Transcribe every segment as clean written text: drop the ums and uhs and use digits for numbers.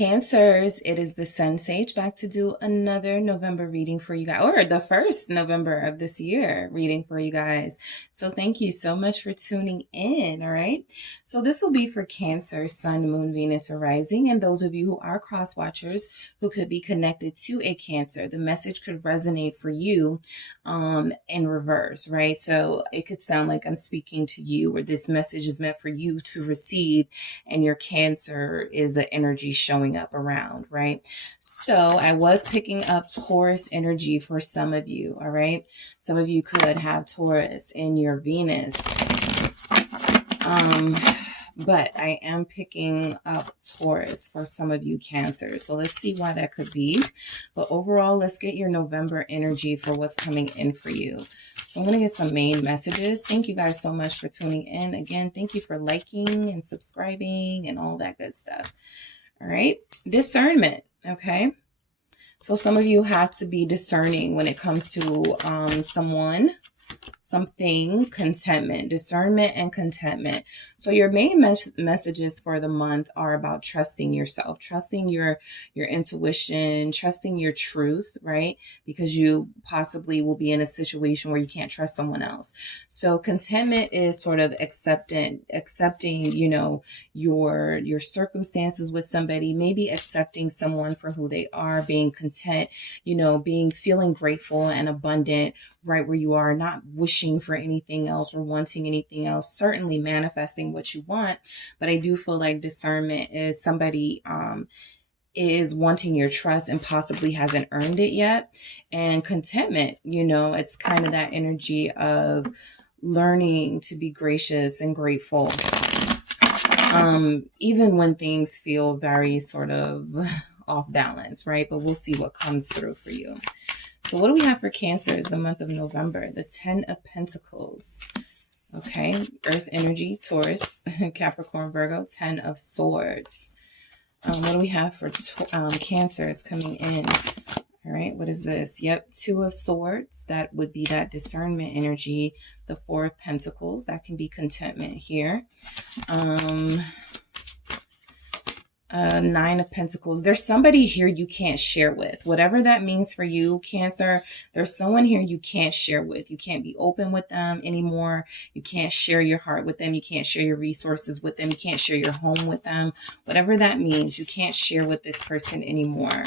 Cancers, it is the Sun Sage back to do another November reading for you guys, or the first November of this year reading for you guys. So thank you so much for tuning in, all right? So this will be for Cancer, Sun, Moon, Venus, or Rising, and those of you who are cross watchers who could be connected to a Cancer. The message could resonate for you in reverse, right? So it could sound like I'm speaking to you, or this message is meant for you to receive, and your Cancer is an energy showing up around, right? So I was picking up Taurus energy for some of you, all right? Some of you could have Taurus in your Venus. But I am picking up Taurus for some of you Cancer. So let's see why that could be. But overall, let's get your November energy for what's coming in for you. So I'm going to get some main messages. Thank you guys so much for tuning in. Again, thank you for liking and subscribing and all that good stuff. All right. Discernment. Okay. So some of you have to be discerning when it comes to someone, something, contentment, discernment and contentment. So your main messages for the month are about trusting yourself, trusting your intuition, trusting your truth, right? Because you possibly will be in a situation where you can't trust someone else. So contentment is sort of accepting, you know, your circumstances with somebody, maybe accepting someone for who they are, being content, you know, feeling grateful and abundant right where you are, not wishing for anything else or wanting anything else, certainly manifesting what you want. But I do feel like discernment is somebody is wanting your trust and possibly hasn't earned it yet. And contentment, you know, it's kind of that energy of learning to be gracious and grateful, even when things feel very sort of off balance, right? But we'll see what comes through for you. So what do we have for Cancer is the month of November? The 10 of Pentacles. Okay. Earth energy, Taurus, Capricorn, Virgo, 10 of Swords. What do we have for Cancer is coming in? All right. What is this? Yep. 2 of Swords. That would be that discernment energy. The 4 of Pentacles. That can be contentment here. 9 of Pentacles. There's somebody here you can't share with. Whatever that means for you, Cancer, there's someone here you can't share with. You can't be open with them anymore. You can't share your heart with them. You can't share your resources with them. You can't share your home with them. Whatever that means, you can't share with this person anymore.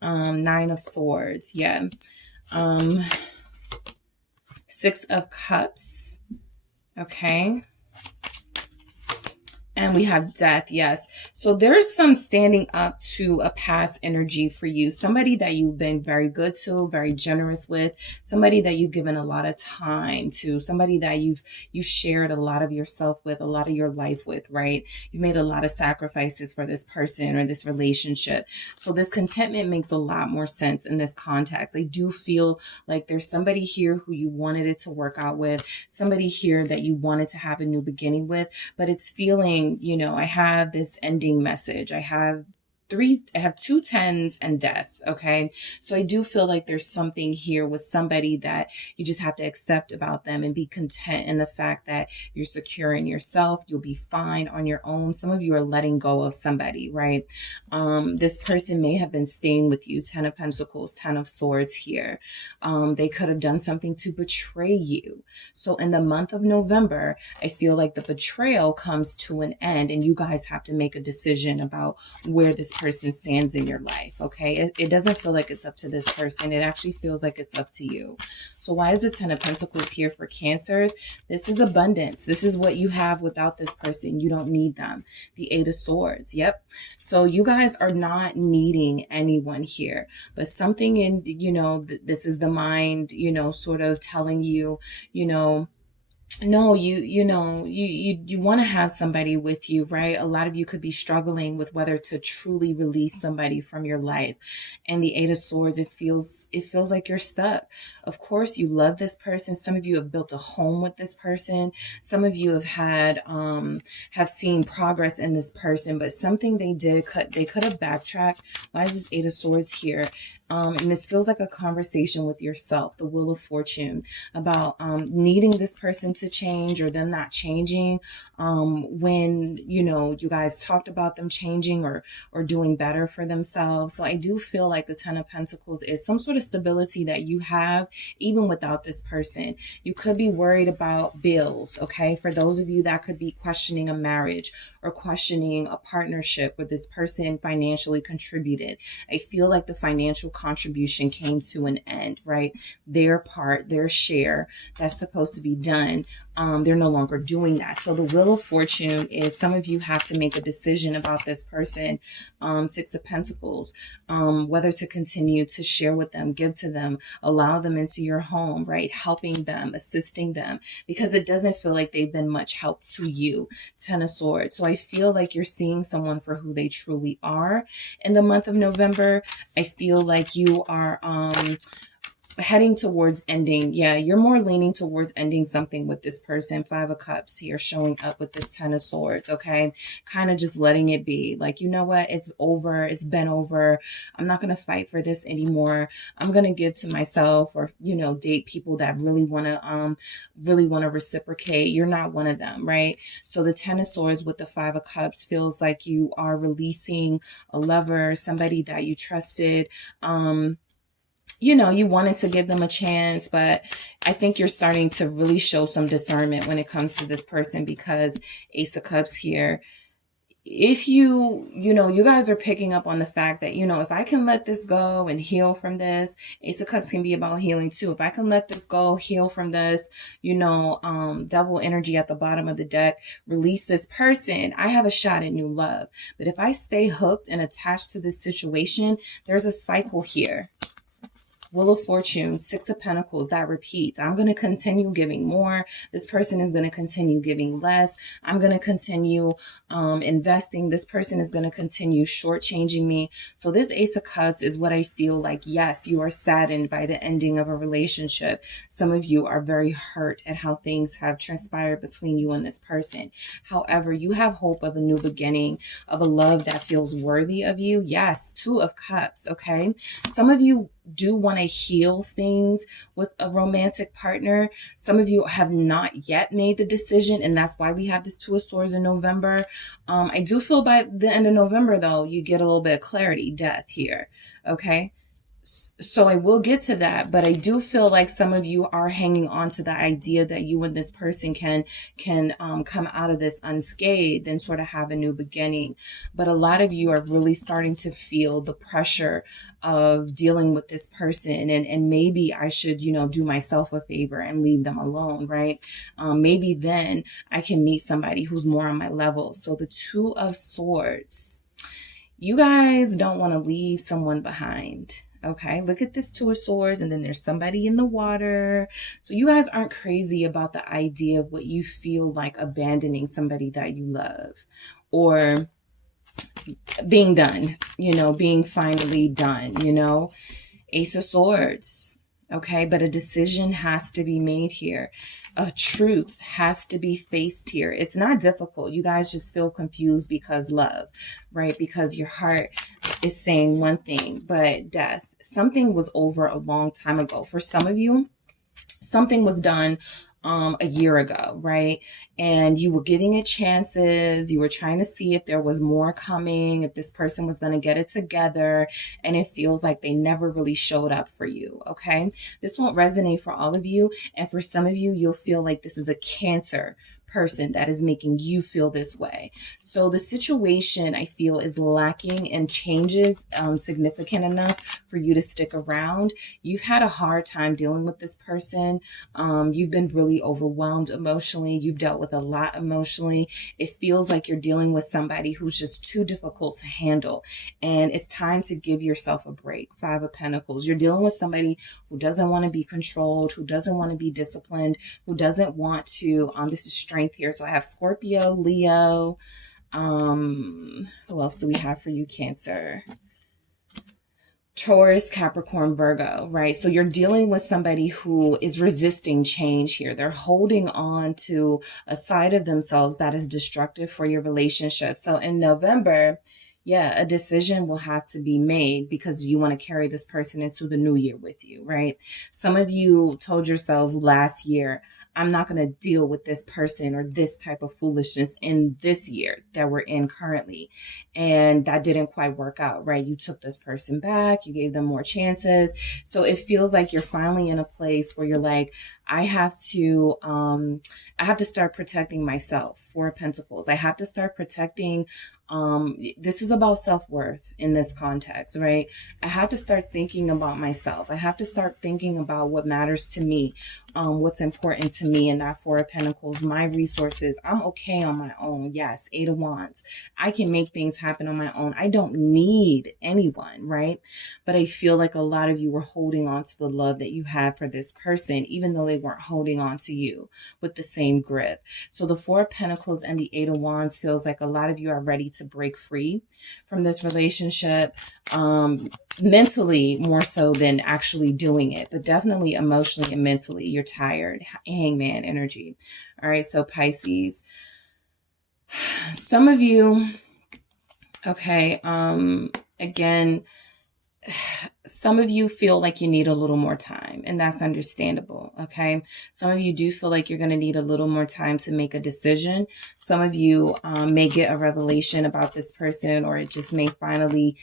9 of Swords. Yeah. 6 of Cups. Okay. And we have Death, yes. So there's some standing up to a past energy for you. Somebody that you've been very good to, very generous with. Somebody that you've given a lot of time to. Somebody that you've shared a lot of yourself with, a lot of your life with, right? You've made a lot of sacrifices for this person or this relationship. So this contentment makes a lot more sense in this context. I do feel like there's somebody here who you wanted it to work out with. Somebody here that you wanted to have a new beginning with. But it's feeling, you know, I have this ending message. I have 2 tens and Death. Okay. So I do feel like there's something here with somebody that you just have to accept about them and be content in the fact that you're secure in yourself. You'll be fine on your own. Some of you are letting go of somebody, right? This person may have been staying with you. 10 of Pentacles, 10 of Swords here. They could have done something to betray you. So in the month of November, I feel like the betrayal comes to an end and you guys have to make a decision about where this person stands in your life. Okay. It doesn't feel like it's up to this person. It actually feels like it's up to you. So why is the 10 of Pentacles here for Cancers? This is abundance. This is what you have without this person. You don't need them. The 8 of Swords. Yep. So you guys are not needing anyone here, but something in, you know, this is the mind, you know, sort of telling you, you know, no, you want to have somebody with you, right? A lot of you could be struggling with whether to truly release somebody from your life. And the 8 of Swords, it feels like you're stuck. Of course, you love this person. Some of you have built a home with this person. Some of you have seen progress in this person, but something they did, they could have backtracked. Why is this 8 of Swords here? And this feels like a conversation with yourself, the Wheel of Fortune, about needing this person to change or them not changing. When, you guys talked about them changing or doing better for themselves. So I do feel like the Ten of Pentacles is some sort of stability that you have even without this person. You could be worried about bills, okay? For those of you that could be questioning a marriage or questioning a partnership where this person financially contributed. I feel like the financial contribution came to an end, right? Their part, their share that's supposed to be done, they're no longer doing that. So the Wheel of Fortune is some of you have to make a decision about this person, Six of Pentacles, whether to continue to share with them, give to them, allow them into your home, right? Helping them, assisting them, because it doesn't feel like they've been much help to you. Ten of Swords. So I feel like you're seeing someone for who they truly are in the month of November. I feel like you are heading towards ending. Yeah, you're more leaning towards ending something with this person. Five of Cups here showing up with this Ten of Swords, okay? Kind of just letting it be. Like, you know what? It's over. It's been over. I'm not going to fight for this anymore. I'm going to give to myself or, date people that really want to reciprocate. You're not one of them, right? So the Ten of Swords with the Five of Cups feels like you are releasing a lover, somebody that you trusted, you wanted to give them a chance, but I think you're starting to really show some discernment when it comes to this person, because Ace of Cups here, if you guys are picking up on the fact that, if I can let this go and heal from this, Ace of Cups can be about healing too. If I can let this go, heal from this, double energy at the bottom of the deck, release this person, I have a shot at new love. But if I stay hooked and attached to this situation, there's a cycle here. Wheel of Fortune, Six of Pentacles, that repeats. I'm going to continue giving more. This person is going to continue giving less. I'm going to continue investing. This person is going to continue shortchanging me. So this Ace of Cups is what I feel like. Yes, you are saddened by the ending of a relationship. Some of you are very hurt at how things have transpired between you and this person. However, you have hope of a new beginning, of a love that feels worthy of you. Yes, Two of Cups, okay? Some of you do want to heal things with a romantic partner. Some of you have not yet made the decision, and that's why we have this Two of Swords in November. I do feel by the end of November, though, you get a little bit of clarity, death here, okay? So I will get to that, but I do feel like some of you are hanging on to the idea that you and this person can come out of this unscathed and sort of have a new beginning. But a lot of you are really starting to feel the pressure of dealing with this person, and maybe I should, do myself a favor and leave them alone, right? Maybe then I can meet somebody who's more on my level. So the Two of Swords, you guys don't want to leave someone behind. Okay, look at this Two of Swords, and then there's somebody in the water. So you guys aren't crazy about the idea of what you feel like abandoning somebody that you love, or being done, being finally done, Ace of Swords. Okay, but a decision has to be made here. A truth has to be faced here. It's not difficult. You guys just feel confused because love, right? Because your heart is saying one thing, but death. Something was over a long time ago. For some of you, something was done a year ago, right? And you were giving it chances. You were trying to see if there was more coming, if this person was going to get it together. And it feels like they never really showed up for you. Okay. This won't resonate for all of you. And for some of you, you'll feel like this is a Cancer person that is making you feel this way. So the situation, I feel, is lacking in changes significant enough for you to stick around. You've had a hard time dealing with this person. You've been really overwhelmed emotionally. You've dealt with a lot emotionally. It feels like you're dealing with somebody who's just too difficult to handle. And it's time to give yourself a break. Five of Pentacles. You're dealing with somebody who doesn't want to be controlled, who doesn't want to be disciplined, who doesn't want to, this is strength here. So I have Scorpio, Leo. Who else do we have for you, Cancer? Taurus, Capricorn, Virgo, right? So you're dealing with somebody who is resisting change here. They're holding on to a side of themselves that is destructive for your relationship. So in November, yeah, a decision will have to be made because you want to carry this person into the new year with you, right? Some of you told yourselves last year, I'm not going to deal with this person or this type of foolishness in this year that we're in currently. And that didn't quite work out, right? You took this person back, you gave them more chances. So it feels like you're finally in a place where you're like, I have to start protecting myself. Four of Pentacles. I have to start protecting. This is about self-worth in this context, right? I have to start thinking about myself. I have to start thinking about what matters to me, what's important to me in that Four of Pentacles, my resources. I'm okay on my own. Yes, Eight of Wands. I can make things happen on my own. I don't need anyone, right? But I feel like a lot of you were holding on to the love that you had for this person, even though they weren't holding on to you with the same grip. So the Four of Pentacles and the Eight of Wands feels like a lot of you are ready to break free from this relationship, mentally more so than actually doing it, but definitely emotionally and mentally. You're tired. Hangman energy. All right, so Pisces. Some of you, okay, again, some of you feel like you need a little more time, and that's understandable, okay? Some of you do feel like you're going to need a little more time to make a decision. Some of you may get a revelation about this person, or it just may finally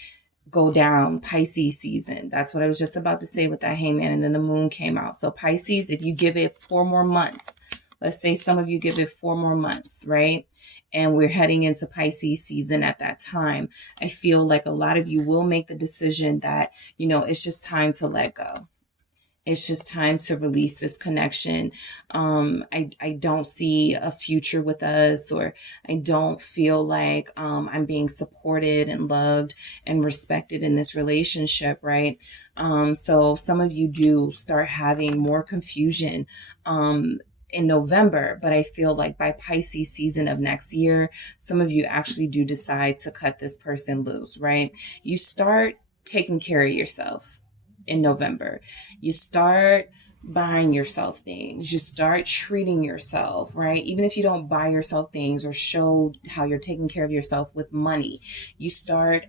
go down. Pisces season. That's what I was just about to say with that Hangman, and then the moon came out. So Pisces, if you give it 4 more months, let's say some of you give it 4 more months, right? And we're heading into Pisces season at that time. I feel like a lot of you will make the decision that, you know, it's just time to let go. It's just time to release this connection. I don't see a future with us, or I don't feel like I'm being supported and loved and respected in this relationship, right? So some of you do start having more confusion in November, but I feel like by Pisces season of next year, some of you actually do decide to cut this person loose, right? You start taking care of yourself in November. You start buying yourself things. You start treating yourself, right? Even if you don't buy yourself things or show how you're taking care of yourself with money, you start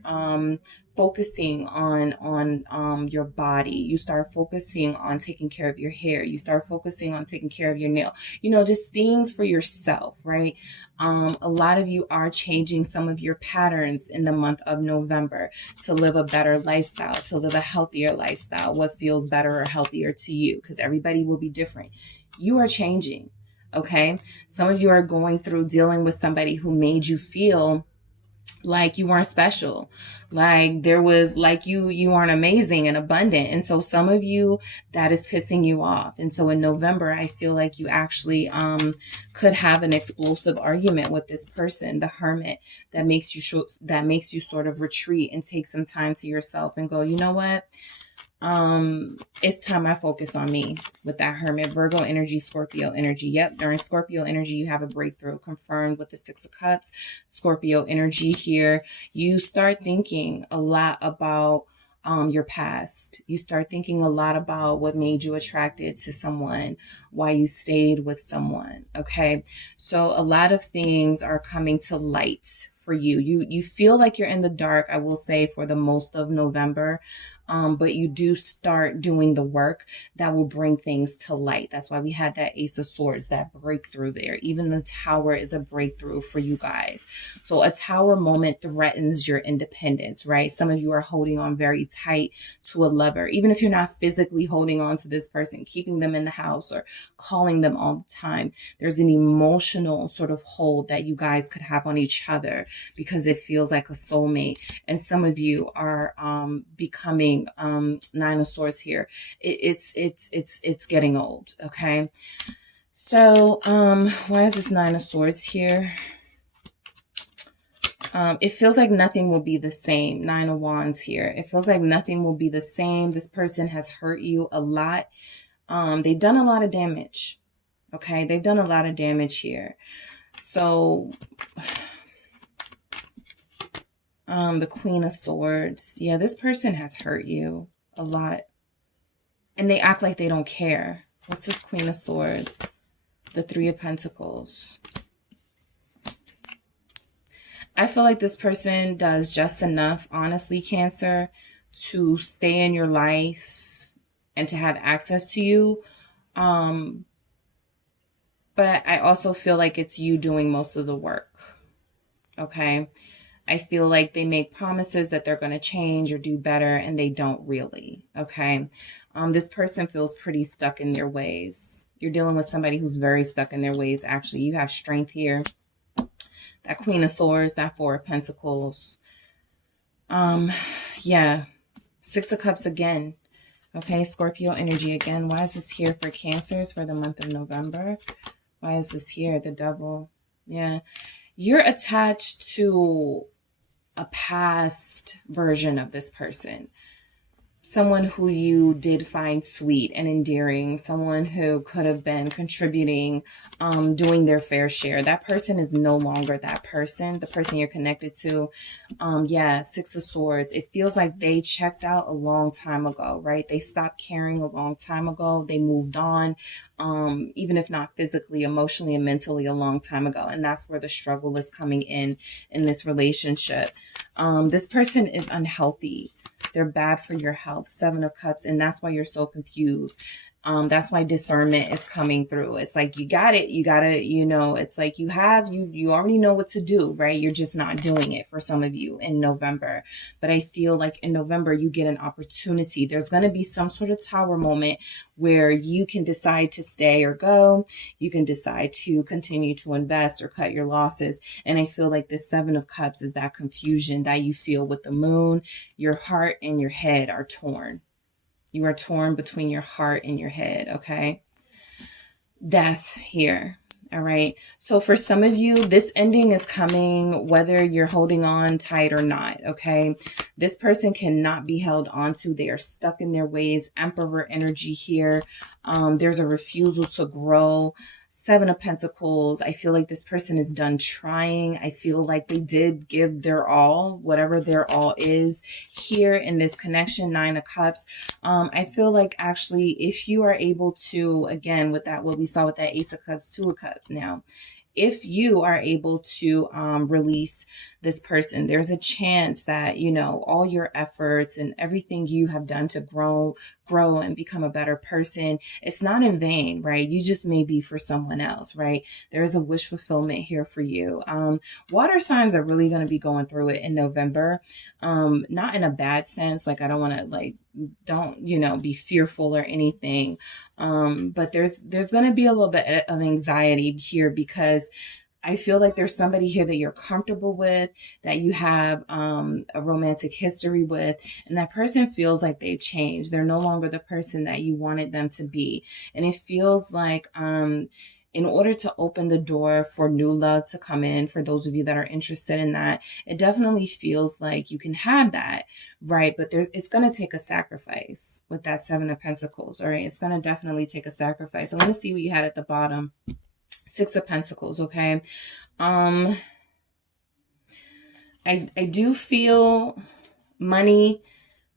focusing on your body. You start focusing on taking care of your hair. You start focusing on taking care of your nail. You know, just things for yourself, right? A lot of you are changing some of your patterns in the month of November to live a better lifestyle, to live a healthier lifestyle, what feels better or healthier to you, because everybody will be different. You are changing, okay? Some of you are going through dealing with somebody who made you feel like you weren't special, like there was, like you aren't amazing and abundant. And so some of you, that is pissing you off. And so in November, I feel like you actually could have an explosive argument with this person, the Hermit, that makes you sort of retreat and take some time to yourself and go, you know what? It's time I focus on me with that Hermit. Virgo energy, Scorpio energy. Yep, during Scorpio energy, you have a breakthrough confirmed with the Six of Cups. Scorpio energy here. You start thinking a lot about your past. You start thinking a lot about what made you attracted to someone, why you stayed with someone. Okay. So a lot of things are coming to light for you. You feel like you're in the dark, I will say, for the most of November. But you do start doing the work that will bring things to light. That's why we had that Ace of Swords, that breakthrough there. Even the Tower is a breakthrough for you guys. So a Tower moment threatens your independence, right? Some of you are holding on very tight to a lover. Even if you're not physically holding on to this person, keeping them in the house or calling them all the time, there's an emotional sort of hold that you guys could have on each other because it feels like a soulmate. And some of you are becoming Nine of Swords here. It's getting old. Okay. So why is this Nine of Swords here? It feels like nothing will be the same. Nine of Wands here. It feels like nothing will be the same. This person has hurt you a lot. They've done a lot of damage. Okay. They've done a lot of damage here. So the Queen of Swords. Yeah, this person has hurt you a lot. And they act like they don't care. What's this Queen of Swords? The Three of Pentacles. I feel like this person does just enough, honestly, Cancer, to stay in your life and to have access to you. But I also feel like it's you doing most of the work. Okay. I feel like they make promises that they're going to change or do better, and they don't really. Okay. This person feels pretty stuck in their ways. You're dealing with somebody who's very stuck in their ways. Actually, you have strength here. That Queen of Swords, that Four of Pentacles. Yeah. Six of Cups again. Okay, Scorpio energy again. Why is this here for Cancers for the month of November? Why is this here? The Devil. Yeah. You're attached to a past version of this person. Someone who you did find sweet and endearing, someone who could have been contributing, doing their fair share. That person is no longer that person, the person you're connected to. Yeah, Six of Swords. It feels like they checked out a long time ago, right? They stopped caring a long time ago. They moved on, even if not physically, emotionally, and mentally a long time ago. And that's where the struggle is coming in this relationship. This person is unhealthy. They're bad for your health. Seven of Cups. And that's why you're so confused. That's why discernment is coming through. It's like, you got it. You got to, it's like you already know what to do, right? You're just not doing it for some of you in November. But I feel like in November, you get an opportunity. There's going to be some sort of tower moment where you can decide to stay or go. You can decide to continue to invest or cut your losses. And I feel like this Seven of Cups is that confusion that you feel with the moon. Your heart and your head are torn. You are torn between your heart and your head, okay? Death here, all right? So for some of you, this ending is coming whether you're holding on tight or not, okay? This person cannot be held onto. They are stuck in their ways. Emperor energy here. There's a refusal to grow. Seven of Pentacles. I feel like this person is done trying. I feel like they did give their all, whatever their all is here in this connection. Nine of Cups. I feel like actually if you are able to, again, with that, what we saw with that Ace of Cups, Two of Cups now, if you are able to release this person, there's a chance that, all your efforts and everything you have done to grow and become a better person, it's not in vain, right? You just may be for someone else, right? There is a wish fulfillment here for you. Water signs are really going to be going through it in November. Not in a bad sense. Like, I don't want to don't, be fearful or anything. But there's going to be a little bit of anxiety here because I feel like there's somebody here that you're comfortable with, that you have a romantic history with, and that person feels like they've changed. They're no longer the person that you wanted them to be. And it feels like in order to open the door for new love to come in, for those of you that are interested in that, it definitely feels like you can have that, right? But it's going to take a sacrifice with that Seven of Pentacles, all right? It's going to definitely take a sacrifice. I want to see what you had at the bottom. Six of Pentacles, okay? I do feel money,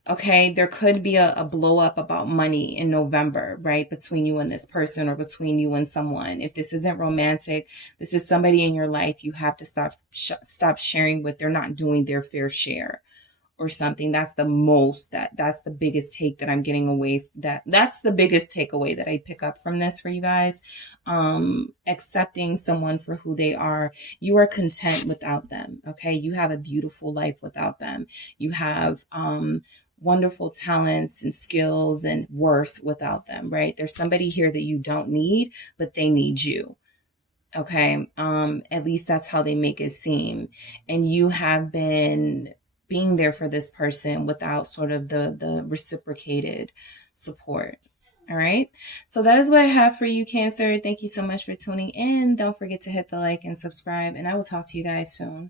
okay? There could be a blow up about money in November, right? Between you and this person, or between you and someone. If this isn't romantic, this is somebody in your life you have to stop sharing with. They're not doing their fair share or something. That's the biggest take that I'm getting away. That's the biggest takeaway that I pick up from this for you guys. Accepting someone for who they are. You are content without them. Okay. You have a beautiful life without them. You have, wonderful talents and skills and worth without them, right? There's somebody here that you don't need, but they need you. Okay. At least that's how they make it seem. And you have been being there for this person without sort of the reciprocated support. All right. So that is what I have for you, Cancer. Thank you so much for tuning in. Don't forget to hit the like and subscribe, and I will talk to you guys soon.